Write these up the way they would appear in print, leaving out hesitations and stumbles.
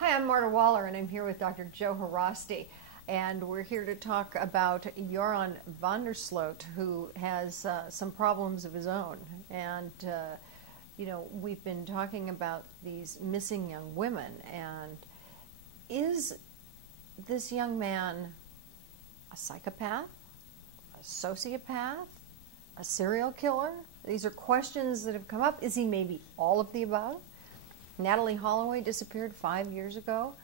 I'm Marta Waller, and I'm here with Dr. Joe Haraszti, and we're here to talk about Jorn van der Sloot, who has some problems of his own. And you know, we've been talking about these missing young women, and is this young man a psychopath, a sociopath, a serial killer? These are questions that have come up. Is he maybe all of the above? Natalee Holloway disappeared 5 years ago.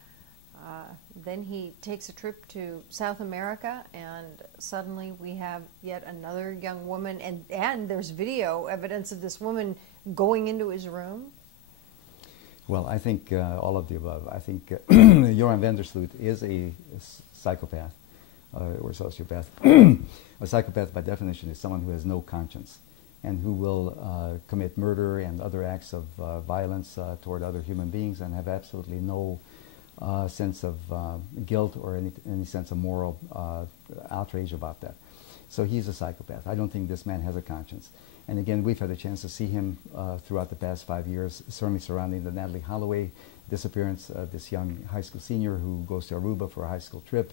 Then he takes a trip to South America, and suddenly we have yet another young woman, and there's video evidence of this woman going into his room. Well, I think all of the above. I think Jorn van der Sloot is a psychopath or sociopath. A psychopath, by definition, is someone who has no conscience and who will commit murder and other acts of violence toward other human beings and have absolutely no sense of guilt or any sense of moral outrage about that. So he's a psychopath. I don't think this man has a conscience. And again, we've had a chance to see him throughout the past 5 years, certainly surrounding the Natalee Holloway disappearance, this young high school senior who goes to Aruba for a high school trip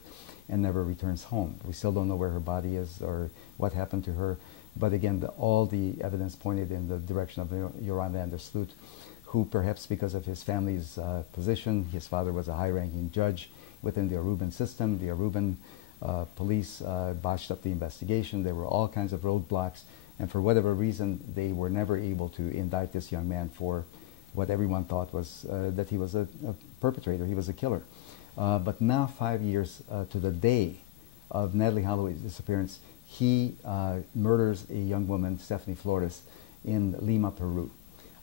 and never returns home. We still don't know where her body is or what happened to her. But again, all the evidence pointed in the direction of Jorn van der Sloot, who perhaps because of his family's position, his father was a high-ranking judge within the Aruban system. The Aruban police botched up the investigation. There were all kinds of roadblocks. And for whatever reason, they were never able to indict this young man for what everyone thought was that he was a perpetrator, he was a killer. But now, 5 years to the day of Natalee Holloway's disappearance, he murders a young woman, Staphany Flores, in Lima, Peru,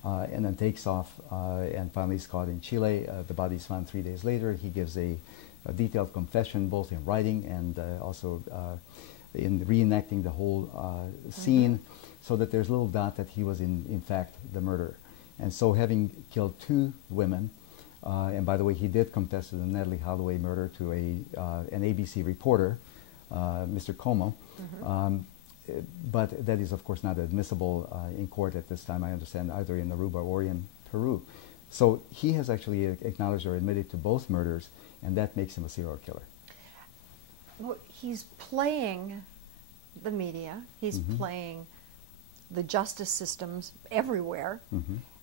and then takes off and finally is caught in Chile. The body is found 3 days later. He gives a detailed confession, both in writing and also in reenacting the whole scene, so that there's little doubt that he was in fact the murderer. And so, having killed 2 women, and by the way, he did confess to the Natalee Holloway murder to an ABC reporter, Mr. Como, but that is of course not admissible in court at this time, I understand, either in Aruba or in Peru. So he has actually acknowledged or admitted to both murders, and that makes him a serial killer. Well, he's playing the media, he's playing the justice systems everywhere,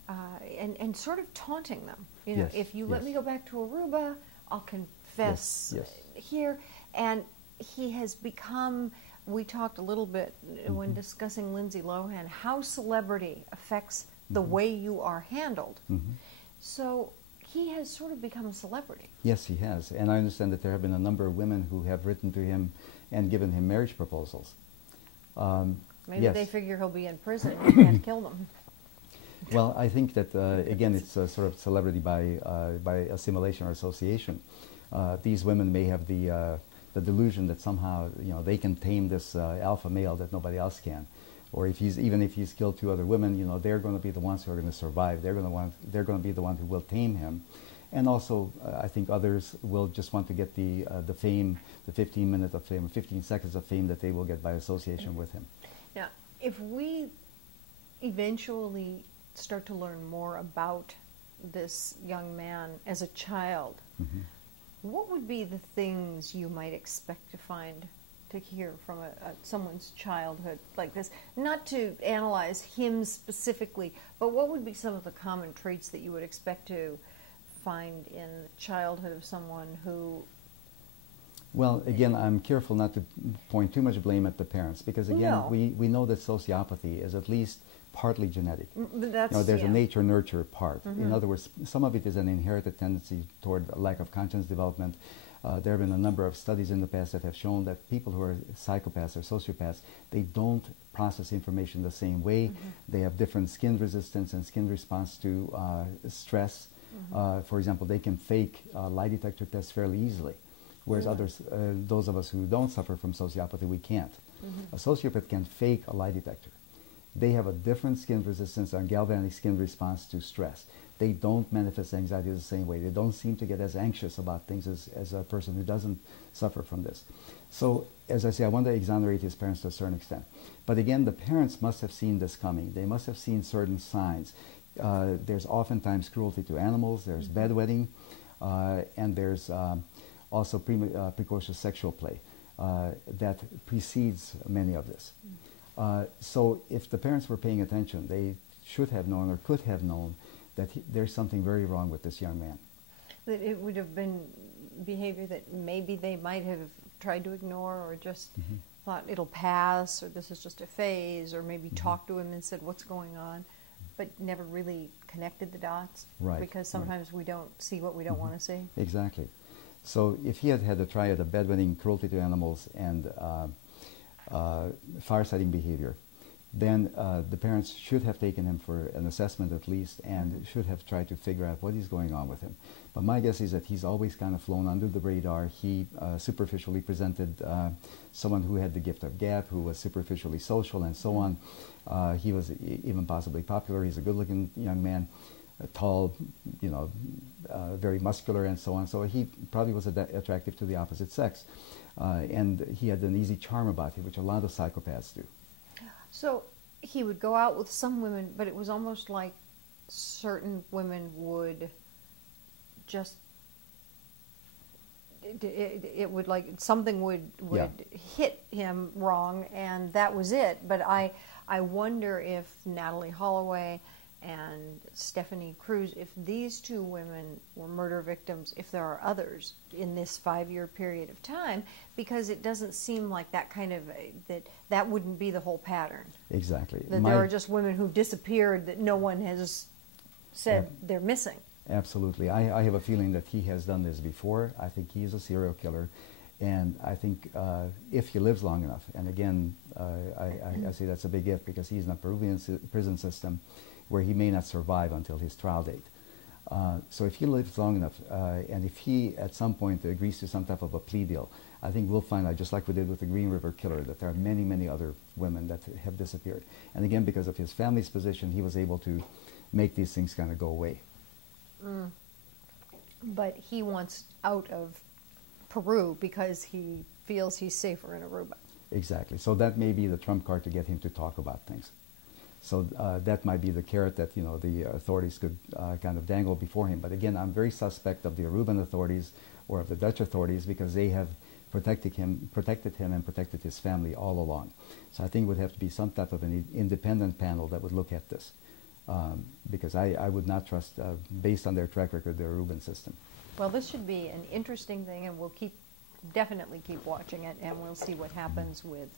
and sort of taunting them. You know, yes, if you let me go back to Aruba, I'll confess here. And he has become, we talked a little bit when discussing Lindsay Lohan, how celebrity affects the way you are handled. So he has sort of become a celebrity. Yes, he has. And I understand that there have been a number of women who have written to him and given him marriage proposals. Maybe they figure he'll be in prison and can't kill them. Well, I think that, again, it's a sort of celebrity by assimilation or association. These women may have the delusion that somehow, you know, they can tame this alpha male that nobody else can. Or even if he's killed 2 other women, you know, they're going to be the ones who are going to survive. They're going to be the one who will tame him. And also, I think others will just want to get the fame, the 15 minutes of fame, 15 seconds of fame that they will get by association with him. Now, if we eventually start to learn more about this young man as a child, what would be the things you might expect to find, to hear from someone's childhood like this? Not to analyze him specifically, but what would be some of the common traits that you would expect to find in the childhood of someone who... Well, again, I'm careful not to point too much blame at the parents, because again, we know that sociopathy is at least partly genetic. That's, you know, there's a nature-nurture part. In other words, some of it is an inherited tendency toward a lack of conscience development. There have been a number of studies in the past that have shown that people who are psychopaths or sociopaths, they don't process information the same way. They have different skin resistance and skin response to stress. For example, they can fake lie detector tests fairly easily, whereas others, those of us who don't suffer from sociopathy, we can't. A sociopath can fake a lie detector. They have a different skin resistance and galvanic skin response to stress. They don't manifest anxiety the same way. They don't seem to get as anxious about things as a person who doesn't suffer from this. So, as I say, I want to exonerate his parents to a certain extent. But again, the parents must have seen this coming. They must have seen certain signs. There's oftentimes cruelty to animals, there's bedwetting, and there's also precocious sexual play that precedes many of this. So if the parents were paying attention, they should have known or could have known that there's something very wrong with this young man. That it would have been behavior that maybe they might have tried to ignore, or just thought it'll pass, or this is just a phase, or maybe talked to him and said, what's going on, but never really connected the dots. Right. Because sometimes we don't see what we don't want to see. Exactly. So if he had had a triad of bedwetting, cruelty to animals, and fire-setting behavior, then the parents should have taken him for an assessment at least, and should have tried to figure out what is going on with him. But my guess is that he's always kind of flown under the radar. He superficially presented someone who had the gift of gab, who was superficially social, and so on. He was even possibly popular. He's a good-looking young man, tall, very muscular, and so on. So he probably was attractive to the opposite sex. And he had an easy charm about him, which a lot of psychopaths do. So he would go out with some women, but it was almost like certain women would just, it would like, something would hit him wrong, and that was it. But I wonder if Natalee Holloway and Staphany Flores, if these two women were murder victims, if there are others in this 5-year period of time, because it doesn't seem like that kind of, that wouldn't be the whole pattern. Exactly. That there are just women who've disappeared that no one has said they're missing. Absolutely. I have a feeling that he has done this before. I think he is a serial killer. And I think if he lives long enough, and again, I say that's a big if, because he's in a Peruvian prison system where he may not survive until his trial date. So if he lives long enough, and if he at some point agrees to some type of a plea deal, I think we'll find out, just like we did with the Green River Killer, that there are many, many other women that have disappeared. And again, because of his family's position, he was able to make these things kind of go away. But he wants out of Peru because he feels he's safer in Aruba. Exactly. So that may be the trump card to get him to talk about things. So that might be the carrot that the authorities could kind of dangle before him. But again, I'm very suspect of the Aruban authorities or of the Dutch authorities, because they have protected him and protected his family all along. So I think it would have to be some type of an independent panel that would look at this, because I would not trust, based on their track record, the Aruban system. Well, this should be an interesting thing, and we'll definitely keep watching it, and we'll see what happens with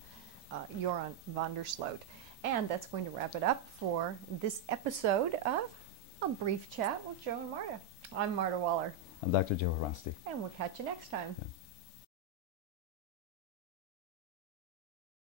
Jorn van der Sloot. And that's going to wrap it up for this episode of A Brief Chat with Joe and Marta. I'm Marta Waller. I'm Dr. Joe Haraszti. And we'll catch you next time. Yeah.